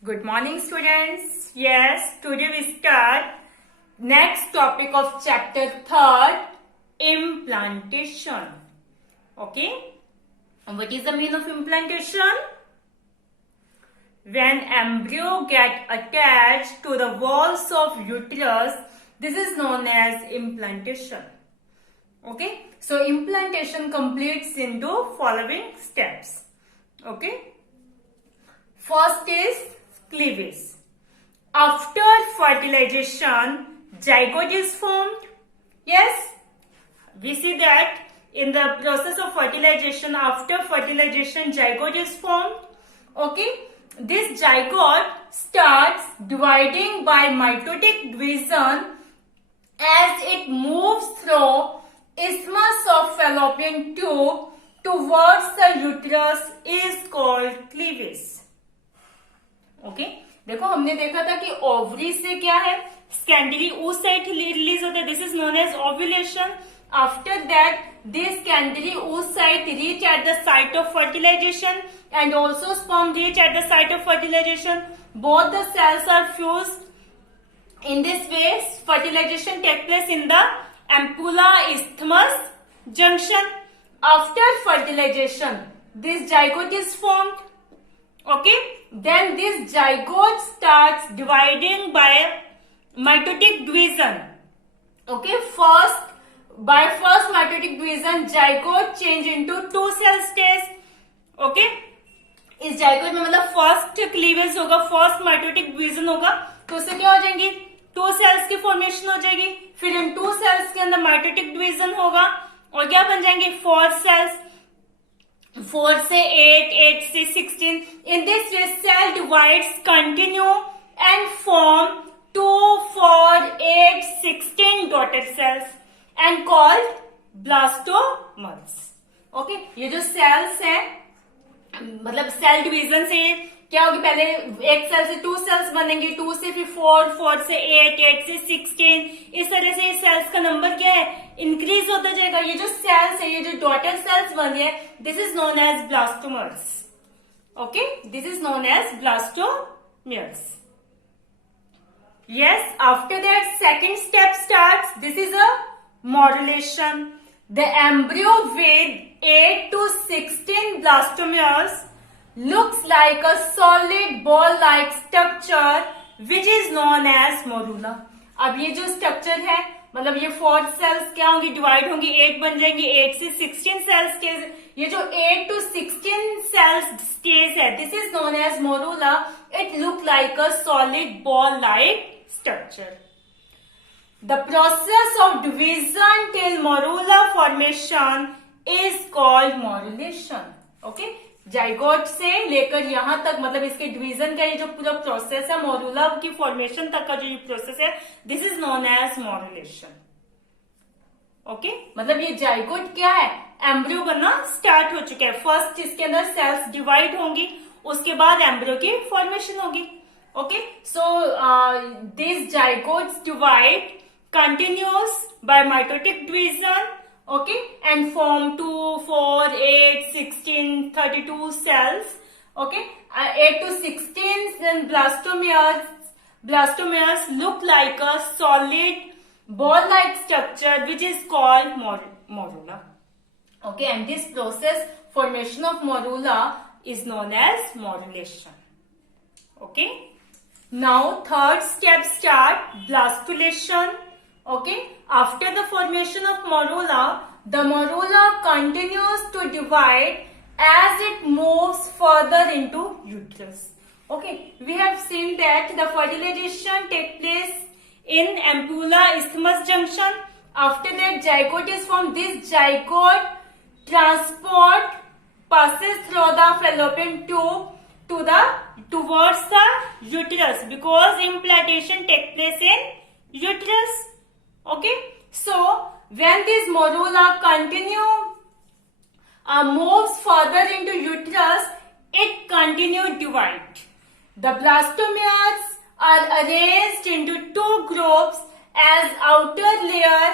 Good morning, students. Yes, today we start next topic of chapter 3rd, implantation. Okay. And what is the meaning of implantation? When embryo get attached to the walls of uterus, this is known as implantation. Okay. So implantation completes into following steps. Okay. First is cleavage. After fertilization, zygote is formed. Yes, we see that in the process of fertilization, after fertilization, zygote is formed. Okay, this zygote starts dividing by mitotic division as it moves through isthmus of fallopian tube towards the uterus is called cleavage. Okay देखो हमने देखा था कि ovary से क्या है स्कैंडली oocyte release होता है. This is known as ovulation. After that this secondary oocyte reach at the site of fertilisation and also sperm reach at the site of fertilisation. Both the cells are fused. In this way, fertilization takes place in the ampulla-isthmus junction. After fertilization, this zygote is formed. Okay, then this zygote starts dividing by mitotic division. Okay, by first mitotic division, zygote change into two cell stage. Okay, इस zygote में मतलब first cleavage होगा, first mitotic division होगा, तो उससे क्या हो जाएंगी, टू सेल्स की फॉर्मेशन हो जाएगी. फिर इन टू सेल्स के अंदर माइटोटिक डिवीजन होगा और क्या बन जाएंगे, 4 सेल्स. 4 से 8, 8 से 16. In this way, cell divides continue and form 2, 4, 8, 16 dotted cells and called blastomeres. Okay, ये जो cells है, मतलब सेल डिवीजन से क्या होगी, पहले एक सेल से 2 सेल्स बनेंगे, 2 से फिर 4, 4 से 8, 8 से 16. इस तरह से सेल्स का नंबर क्या है, इंक्रीज होता जाएगा. ये जो सेल्स है, ये जो डॉटर सेल्स बन रहे हैं, this is known as blastomeres. Okay, this is known as blastomeres. Yes, after that second step starts. This is a morulation. The embryo with 8 to 16 blastomeres looks like a solid ball-like structure which is known as morula. अब ये जो structure है, मतलब ये 4 sales क्या होंगी, divide होंगी, 8 बन जाएंगी, 8 से 16 सेल्स के. ये जो 8 to 16 सेल्स स्टेज है, this is known as morula. It look like a solid ball like structure. The process of division till morula formation is called morulation. Okay, zygote से लेकर यहां तक, मतलब इसके डिवीजन का ये जो पूरा प्रोसेस है, मोरूला की फॉर्मेशन तक का जो ये प्रोसेस है, this is known as morulation. Okay, मतलब ये जाइगोट क्या है, एम्ब्रियो बनना स्टार्ट हो चुका है. फर्स्ट इसके अंदर सेल्स डिवाइड होंगी, उसके बाद एम्ब्रियो की फॉर्मेशन होगी. Okay, so this zygotes divide continues by mitotic division, okay, and form 2, 4, 8, 16, 32 cells. Okay, 8 to 16 then blastomeres look like a solid ball-like structure which is called morula. Okay, and this process, formation of morula, is known as morulation. Okay, now third step start, blastulation. Okay, after the formation of morula, the morula continues to divide as it moves further into uterus. Okay, we have seen that the fertilization takes place in ampulla-isthmus junction. After that, zygote is formed. This zygote transport passes through the fallopian tube towards the uterus because implantation takes place in uterus. Okay, so when this morula moves further into uterus, it continues divide. The blastomeres are arranged into 2 groups as outer layer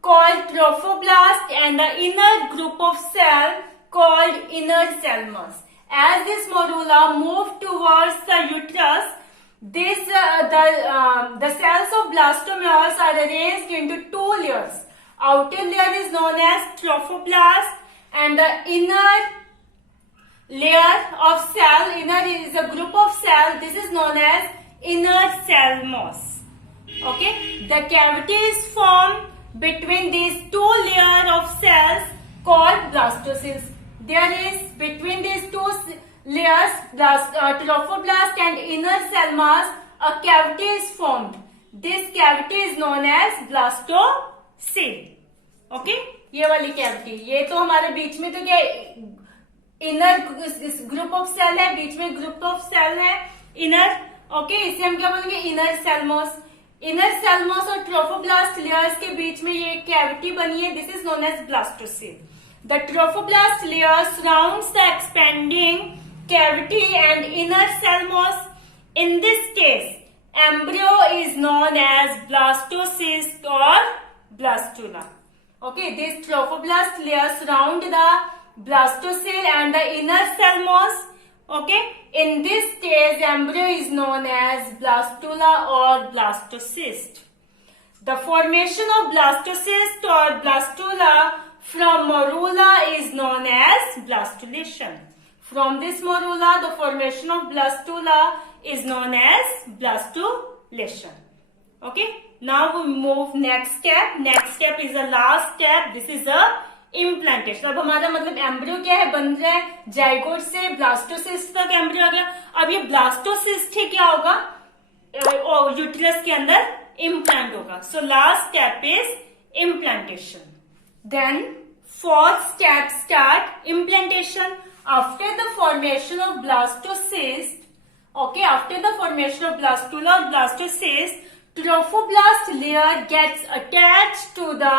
called trophoblast and the inner group of cell called inner cell mass. As this morula move towards the uterus, the cells of blastomeres are arranged into two layers. Outer layer is known as trophoblast, and the inner layer of cell, inner is a group of cell. This is known as inner cell moss. Okay, the cavity is formed between these two layers of cells called blastocysts. There is between these two layers, trophoblast and inner cell mass, a cavity is formed. This cavity is known as blastocyst. Okay, ये वाली cavity, ये तो हमारे बीच में तो क्या inner group of cell है, बीच में ग्रुप ऑफ सेल है इनर. ओके, इसे हम क्या बोलेंगे, इनर सेलमोस. इनर सेलमोस और ट्रोफोब्लास्ट लेयर्स के बीच में ये कैविटी बनी है. This is known as blastocyst. The trophoblast layer surrounds the expanding cavity and inner cell mass. In this case embryo is known as blastocyst or blastula. Okay, this trophoblast layer surround the blastocell and the inner cell moss. Okay, in this stage embryo is known as blastula or blastocyst. The formation of blastocyst or blastula from morula is known as blastulation. From this morula, the formation of blastula is known as blastulation. Okay, now we move next step. Next step is the last step. This is a implantation. अब हमारा मतलब embryo क्या है, बन रहा है zygote से blastocyst तक एम्ब्रियो आ गया. अब ये ब्लास्टोसिस्ट ही क्या होगा, यूट्रस के अंदर इम्प्लांट होगा. So last step is implantation. Then fourth step start implantation. After the formation of blastocyst, okay, after the formation of blastula or blastocyst, trophoblast layer gets attached to the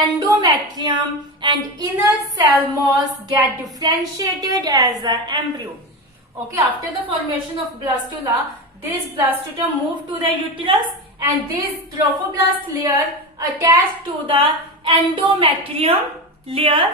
endometrium and inner cell moss get differentiated as an embryo. Okay, after the formation of blastula, this blastula move to the uterus and this trophoblast layer attached to the endometrium layer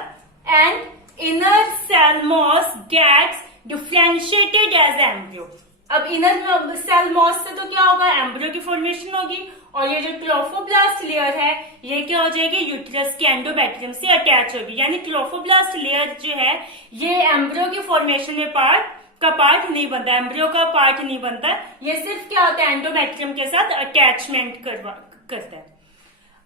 and inner cell moss gets differentiated as embryo. अब inner cell moss से तो क्या होगा, embryo की formation होगी. और ये जो ट्रोफोब्लास्ट लेयर है ये क्या हो जाएगी, यूट्रस के एंडोमेट्रियम से अटैच होगी. यानी ट्रोफोब्लास्ट लेयर जो है ये एम्ब्रियो की फॉर्मेशन में पार्ट नहीं बनता, एम्ब्रियो का पार्ट नहीं बनता. ये सिर्फ क्या होता है, एंडोमेट्रियम के साथ अटैचमेंट करता है.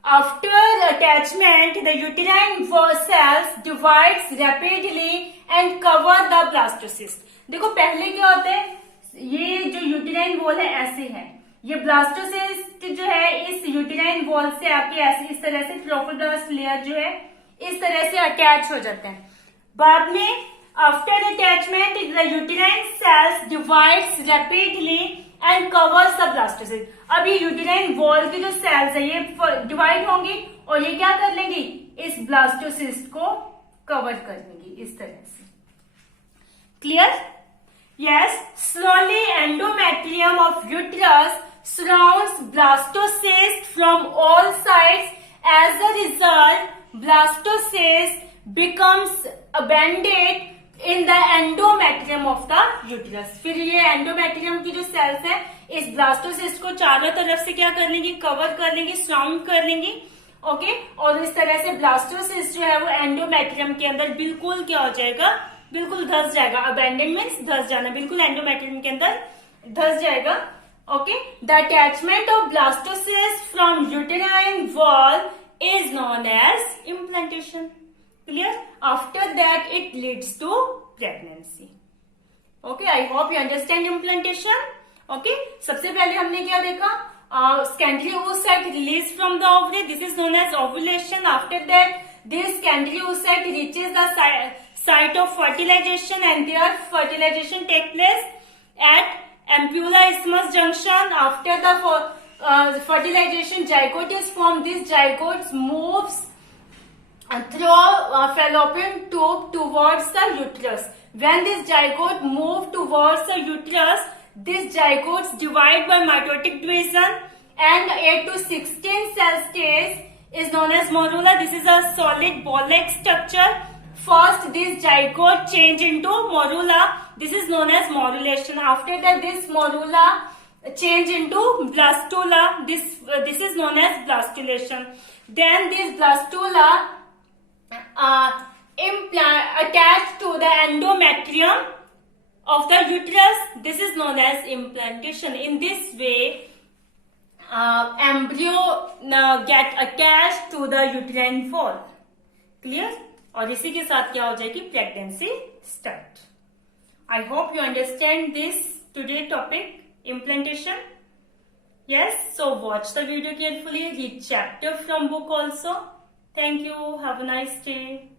After attachment, the uterine cells divides rapidly and cover the blastocyst. देखो पहले क्या होता है, ये जो यूटेराइन वॉल है ऐसे है, ये ब्लास्टोसिस्ट जो है इस यूटेराइन वॉल से आके ऐसे इस तरह से ट्रोफोब्लास्ट लेयर जो है इस तरह से अटैच हो जाते हैं. बाद में after attachment the uterine cells divides rapidly and covers the blastocyst. अब ये यूटेराइन वॉल की जो सेल्स है ये डिवाइड होंगी और ये क्या कर लेंगी, इस ब्लास्टोसिस्ट को कवर कर लेंगी इस तरह से. Clear? Yes, slowly endometrium of uterus surrounds blastocyst from all sides. As a result, blastocyst becomes abandoned in the endometrium of the uterus. फिर ये endometrium की जो cells है इस blastocyst को चारों तरफ से क्या कर लेंगी, कवर कर लेंगी, सराउंड कर लेंगी. ओके, और इस तरह से blastocyst जो है वो endometrium के अंदर बिल्कुल क्या हो जाएगा, बिल्कुल धस जाएगा. अबेंडन मीन्स धस जाना, बिल्कुल एंडोमेट्रियम के अंदर धस जाएगा. Okay, the attachment of blastocyst from uterine wall is known as implantation. Clear? After that it leads to pregnancy. Okay, I hope you understand implantation. Okay, सबसे पहले हमने क्या देखा, secondary oocyte release from the ovary. This is known as ovulation. After that, this secondary oocyte reaches the site of fertilization and their fertilization take place at ampulla isthmus junction. After the fertilization, zygote is formed. This zygote moves through fallopian tube towards the uterus. When this zygote moves towards the uterus, these zygotes divide by mitotic division and 8 to 16 cell stage is known as morula. This is a solid ball-like structure first this zygote change into morula. This is known as morulation. After that, this morula change into blastula. This is known as blastulation. Then this blastula attached to the endometrium of the uterus. This is known as implantation. In this way, embryo get attached to the uterine wall. Clear? और इसी के साथ क्या हो जाएगी? Pregnancy start. I hope you understand this today topic, implantation. Yes, so watch the video carefully, read chapter from book also. Thank you. Have a nice day.